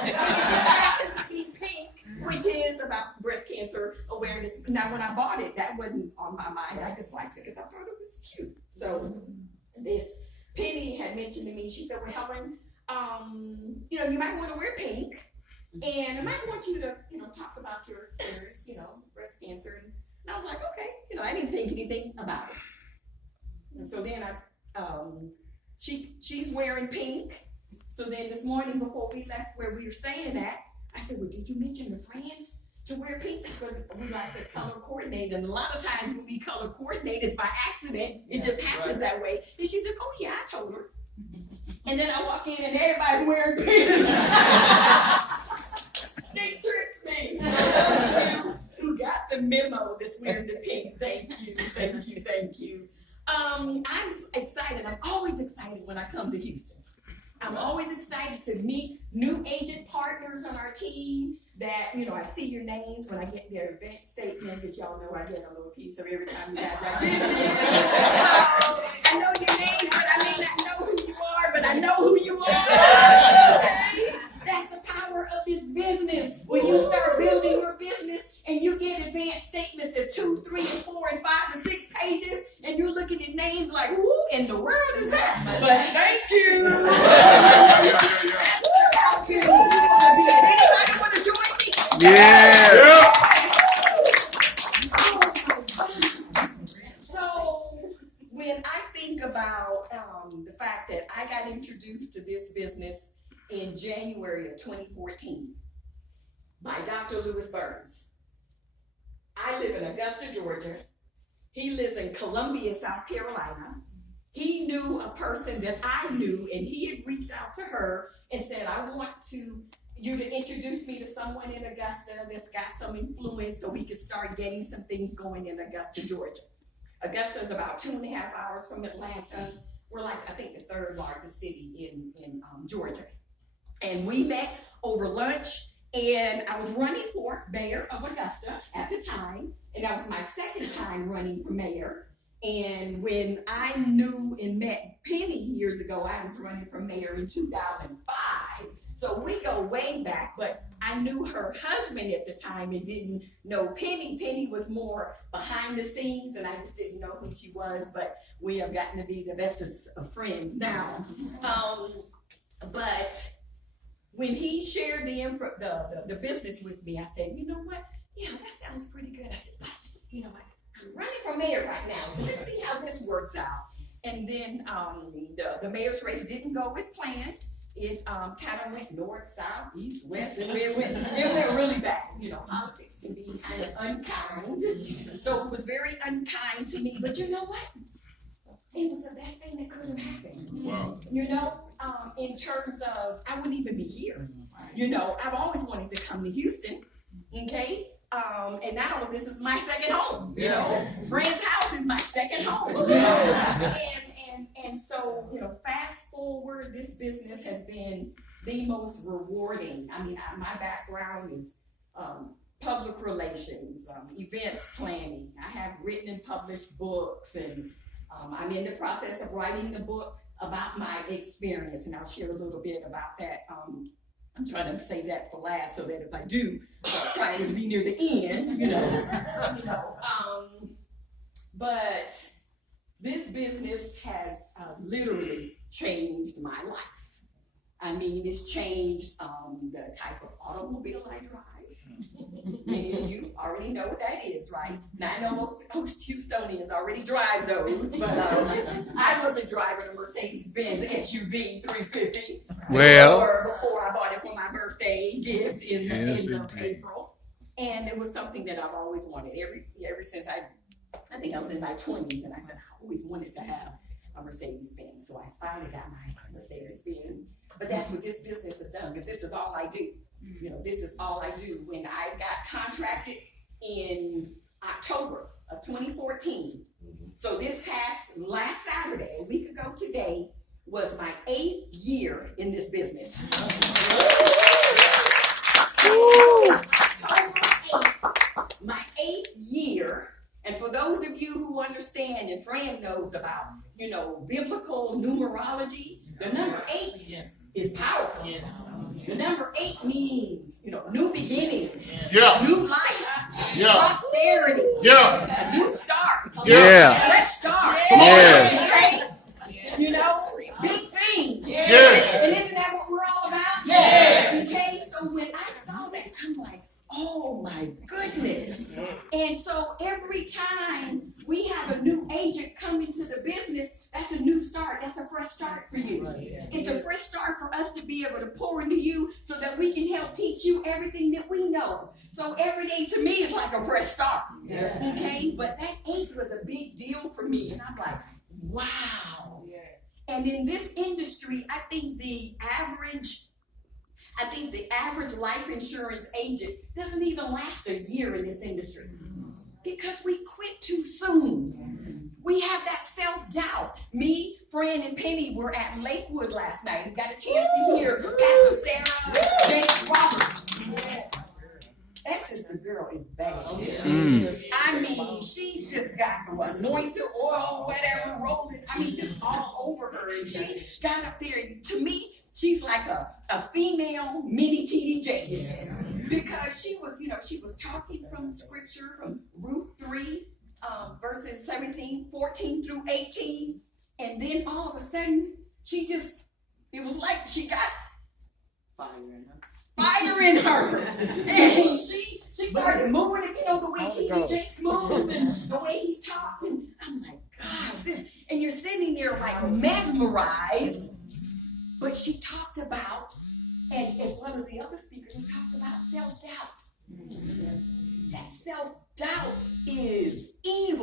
happens to be pink, which is about breast cancer awareness. Now, when I bought it, that wasn't on my mind. I just liked it because I thought it was cute. So this Penny had mentioned to me, she said, well, Helen, you might want to wear pink, and I might want you to, talk about your experience, breast cancer. And I was like, okay, I didn't think anything about it. And so then she's wearing pink. So then this morning before we left where we were saying that, I said, well, did you mention the brand to wear pink? Because we like to color coordinate. And a lot of times when we color coordinate, it's by accident. It just happens that way. And she said, oh yeah, I told her. And then I walk in and everybody's wearing pink. They tricked me. Who got the memo that's wearing the pink? Thank you, thank you, thank you. I'm excited. I'm always excited when I come to Houston. I'm always excited to meet new agent partners on our team that, I see your names when I get their event statement, because y'all know I get a little piece of every time you guys are business. I know your names, but I may not know who you are, but I know who you are. Okay? That's the power of this business. When you start building your business and you get advanced statements of 2, 3, and 4, and 5, and 6 pages, and you're looking at names like, who in the world is that? But thank you. Anybody want to join me? Yeah. So when I think about the fact that I got introduced to this business in January of 2014 by Dr. Lewis Burns. I live in Augusta, Georgia. He lives in Columbia, South Carolina. He knew a person that I knew, and he had reached out to her and said, I want you to introduce me to someone in Augusta that's got some influence so we could start getting some things going in Augusta, Georgia. Augusta is about 2.5 hours from Atlanta. We're like, I think, the 3rd largest city in Georgia. And we met over lunch, and I was running for mayor of Augusta at the time, and that was my 2nd time running for mayor. And when I knew and met Penny years ago, I was running for mayor in 2005. So we go way back, but I knew her husband at the time and didn't know Penny. Penny was more behind the scenes, and I just didn't know who she was, but we have gotten to be the best of friends now. But when he shared the business with me, I said, you know what? Yeah, that sounds pretty good. I said, but you know what? I'm running for mayor right now, so let's see how this works out. And then the mayor's race didn't go as planned. It kind of went north, south, east, west, and it went really bad. Politics can be kind of unkind. So it was very unkind to me, but you know what? It was the best thing that could have happened. Wow. In terms of, I wouldn't even be here. I've always wanted to come to Houston, okay? And now this is my second home. Friend's house is my second home. And so, fast forward, this business has been the most rewarding. I mean, my background is public relations, events planning. I have written and published books, and I'm in the process of writing the book about my experience, and I'll share a little bit about that. I'm trying to save that for last so that if I do, try to be near the end, but this business has literally changed my life. I mean, it's changed the type of automobile I drive. And you already know what that is, right? Now I know most Houstonians already drive those, but I wasn't driving a Mercedes-Benz SUV 350 before I bought it for my birthday gift in the end of April. And it was something that I've always wanted ever since I think I was in my 20s, and I said I always wanted to have a Mercedes-Benz. So I finally got my Mercedes-Benz. But that's what this business has done, because this is all I do. This is all I do. When I got contracted in October of 2014, so this last Saturday, a week ago today, was my 8th year in this business. My 8th year, and for those of you who understand, and Fran knows about, biblical numerology, the number 8 is powerful. The number 8 means, new beginnings, Yeah. new life, Yeah. prosperity, Yeah. a new start, Yeah. fresh start. Yeah. Okay? Big things. Yeah. And isn't that what we're all about? Yeah. Okay, so when I saw that, I'm like, oh my goodness. And so every time we have a new agent come into the business, that's a new start. That's a fresh start for you. It's a fresh start for us to be able to pour into you so that we can help teach you everything that we know. So every day to me is like a fresh start. Okay, but that 8 was a big deal for me. And I'm like, wow. And in this industry, I think the average life insurance agent doesn't even last a year in this industry because we quit too soon. We have that self-doubt. Me, Fran, and Penny were at Lakewood last night. We got a chance to hear Pastor Sarah James Roberts. That sister girl is bad. I mean, she's just got the anointed oil, whatever, rolling. I mean, just all over her. And she got up there, and to me, she's like a female mini T.D. Jakes. Because she was talking from scripture, from Ruth 3, verses 14 through 18. And then all of a sudden, it was like she got fire in her. And she started moving, the way T.D. Jakes moves and the way he talks. And I'm like, gosh, and you're sitting there like mesmerized. But she talked about, and as well as the other speakers, we talked about self-doubt. That self-doubt is evil.